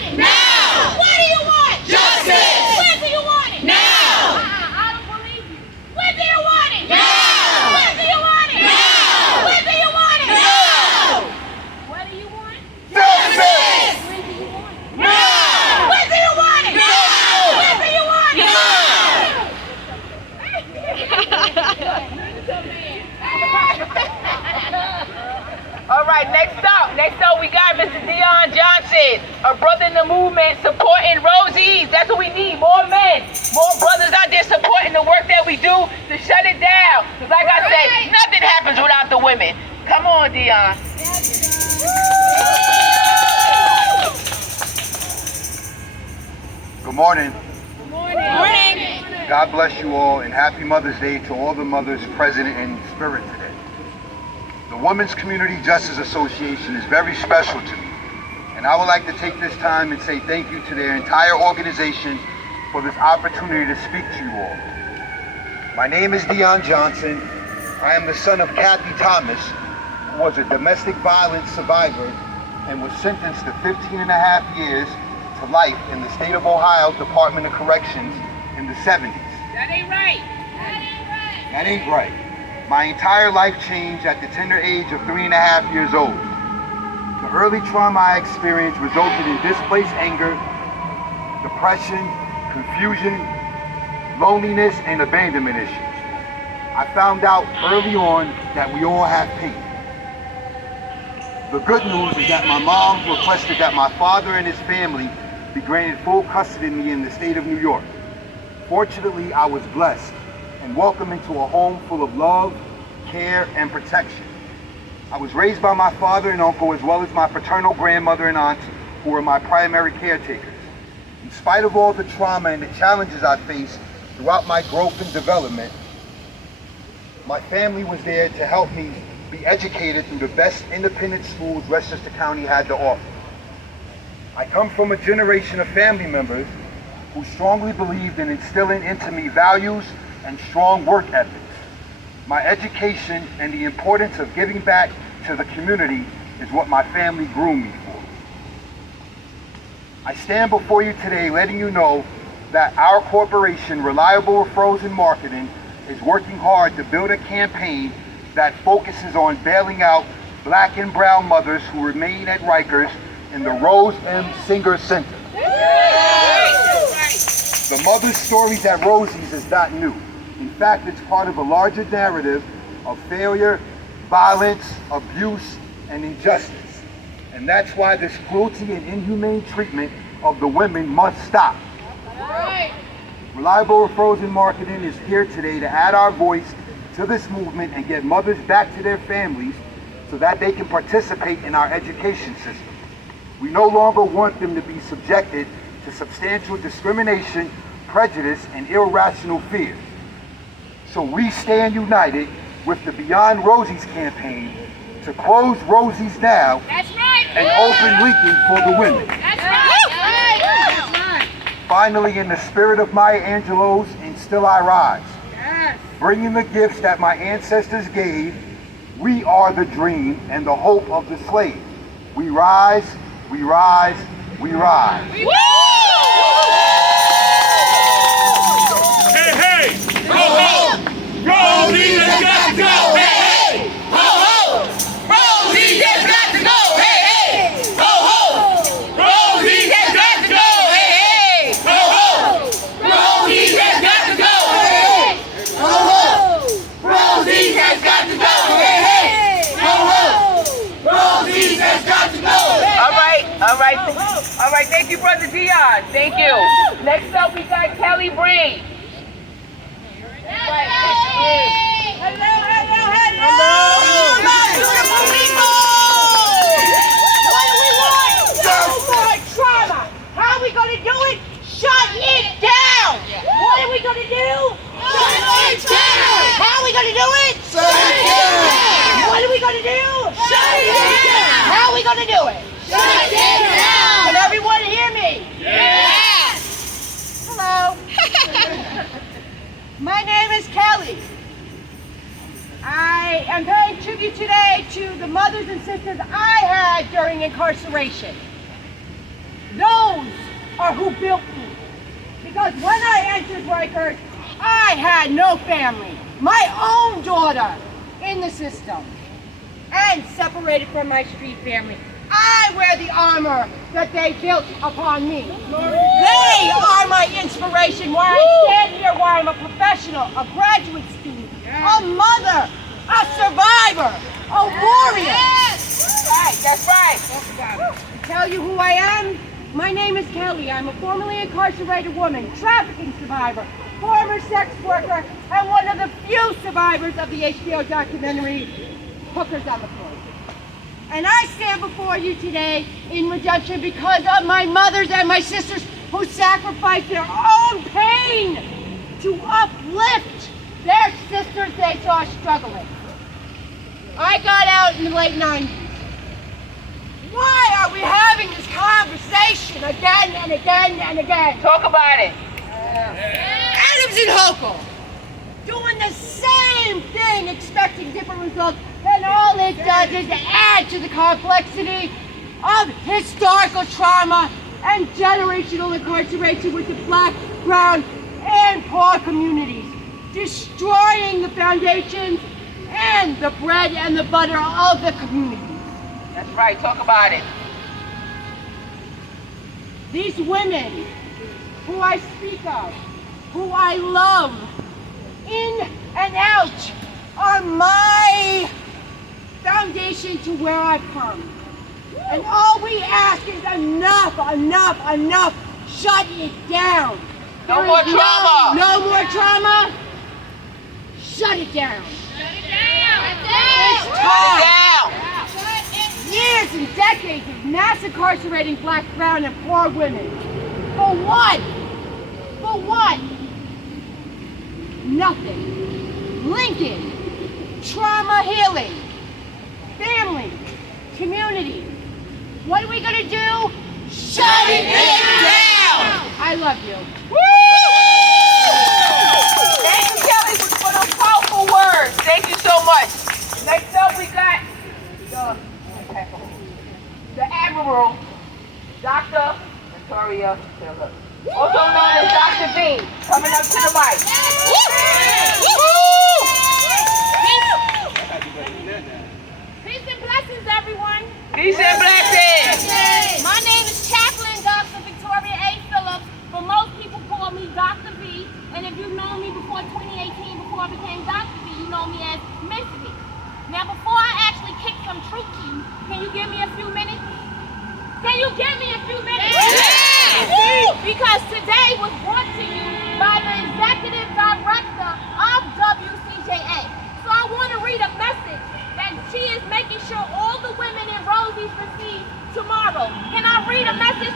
want it? Now! What do you want? Justice! When do you want it? Now! I don't believe you. When do you want it? Now! When do you want it? Now! When do you want it? Now! What do you want? Justice! When do you want it? Now! When do you want it? Now! When do you want it? Now! All right, next up we got Mr. Dion Johnson, a brother in the movement supporting Rosie's. That's what we need, more men, more brothers out there supporting the work that we do to shut it down. Because like I said, nothing happens without the women. Come on, Dion. Good morning. Good morning. God bless you all, and happy Mother's Day to all the mothers present in spirit today. The Women's Community Justice Association is very special to me, and I would like to take this time and say thank you to their entire organization for this opportunity to speak to you all. My name is Dion Johnson. I am the son of Kathy Thomas, who was a domestic violence survivor and was sentenced to 15 and a half years to life in the state of Ohio Department of Corrections in the 70s. That ain't right. That ain't right. That ain't right. My entire life changed at the tender age of 3.5 years old. The early trauma I experienced resulted in displaced anger, depression, confusion, loneliness, and abandonment issues. I found out early on that we all have pain. The good news is that my mom requested that my father and his family be granted full custody of me in the state of New York. Fortunately, I was blessed and welcomed into a home full of love, care, and protection. I was raised by my father and uncle, as well as my paternal grandmother and aunt, who were my primary caretakers. In spite of all the trauma and the challenges I faced throughout my growth and development, my family was there to help me be educated through the best independent schools Westchester County had to offer. I come from a generation of family members who strongly believed in instilling into me values and strong work ethics. My education and the importance of giving back to the community is what my family groomed me for. I stand before you today letting you know that our corporation, Reliable Referrals and Marketing, is working hard to build a campaign that focuses on bailing out Black and brown mothers who remain at Rikers in the Rose M. Singer Center. The mother's stories at Rosie's is not new. In fact, it's part of a larger narrative of failure, violence, abuse, and injustice. And that's why this cruelty and inhumane treatment of the women must stop. Reliable Referrals and Marketing is here today to add our voice to this movement and get mothers back to their families so that they can participate in our education system. We no longer want them to be subjected to substantial discrimination, prejudice, and irrational fear. So we stand united with the Beyond Rosie's campaign to close Rosie's now and open Lincoln for the women. Finally, in the spirit of Maya Angelou's And Still I Rise, bringing the gifts that my ancestors gave, we are the dream and the hope of the slave. We rise, we rise, we rise. Hey, hey! Ho, ho! Rosie has got to go! Hey, hey! Ho, ho! Rosie has got to go! Hey, hey! Ho, ho! Rosie has got to go! Hey, hey! Ho, ho! Rosie has got to go! Hey, hey! Ho, ho! Rosie has got to go! Hey, hey! Ho, ho! Rosie has got to go! All right, thank you, Brother Dion. Thank you. Next up, we got Kelly Brain. Hello, beautiful people! What do we want? No more trauma! How are we going to do it? Shut it down! What are we going to do? Shut it down! How are we going to do it? Shut it down! What are we going to do? Shut it down! How are we going to do it? Shut it down! Can everyone hear me? Yes! Hello. My name is Kelly. I am paying tribute today to the mothers and sisters I had during incarceration. Those are who built me. Because when I entered Rikers, I had no family. My own daughter in the system. And separated from my street family. I wear the armor that they built upon me. They are my inspiration, why I stand here, why I'm a professional, a graduate student, a mother, a survivor, a warrior. That's right. To tell you who I am, my name is Kelly. I'm a formerly incarcerated woman, trafficking survivor, former sex worker, and one of the few survivors of the HBO documentary, Hookers on the Floor. And I stand before you today in redemption because of my mothers and my sisters who sacrificed their own pain to uplift their sisters they saw struggling. I got out in the late 90s. Why are we having this conversation again and again and again? Talk about it. Adams and Hochul doing the same thing, expecting different results, and all it does is add to the complexity of historical trauma and generational incarceration with the black, brown, and poor communities, destroying the foundations and the bread and the butter of the communities. That's right. Talk about it. These women who I speak of, who I love, in and out, are my foundation to where I've come. And all we ask is enough, enough, enough. Shut it down. No more trauma. No more trauma. Shut it down. It's time. Down. Years and decades of mass incarcerating black, brown, and poor women. For what? For what? Nothing. Lincoln. Trauma healing. Family. Community. What are we gonna do? Shut it down! I love you. Thank you, Kelly, for those powerful words. Thank you so much. Next up, we got the Admiral, Dr. Victoria Phillips, also known as Dr. V, coming up to the mic. Peace and blessings, everyone. Peace and blessings. My name is Chaplain Dr. Victoria A. Phillips, but most people call me Dr. V. And if you've known me before 2018, before I became Dr. V, you know me as Miss V. Now, before I actually kick some truth to you, can you give me a few minutes? Can you give me a few minutes? Yeah. Because today was brought to you by the Executive Director of WCJA. So I want to read a message that she is making sure all the women in Rosie's receive tomorrow. Can I read a message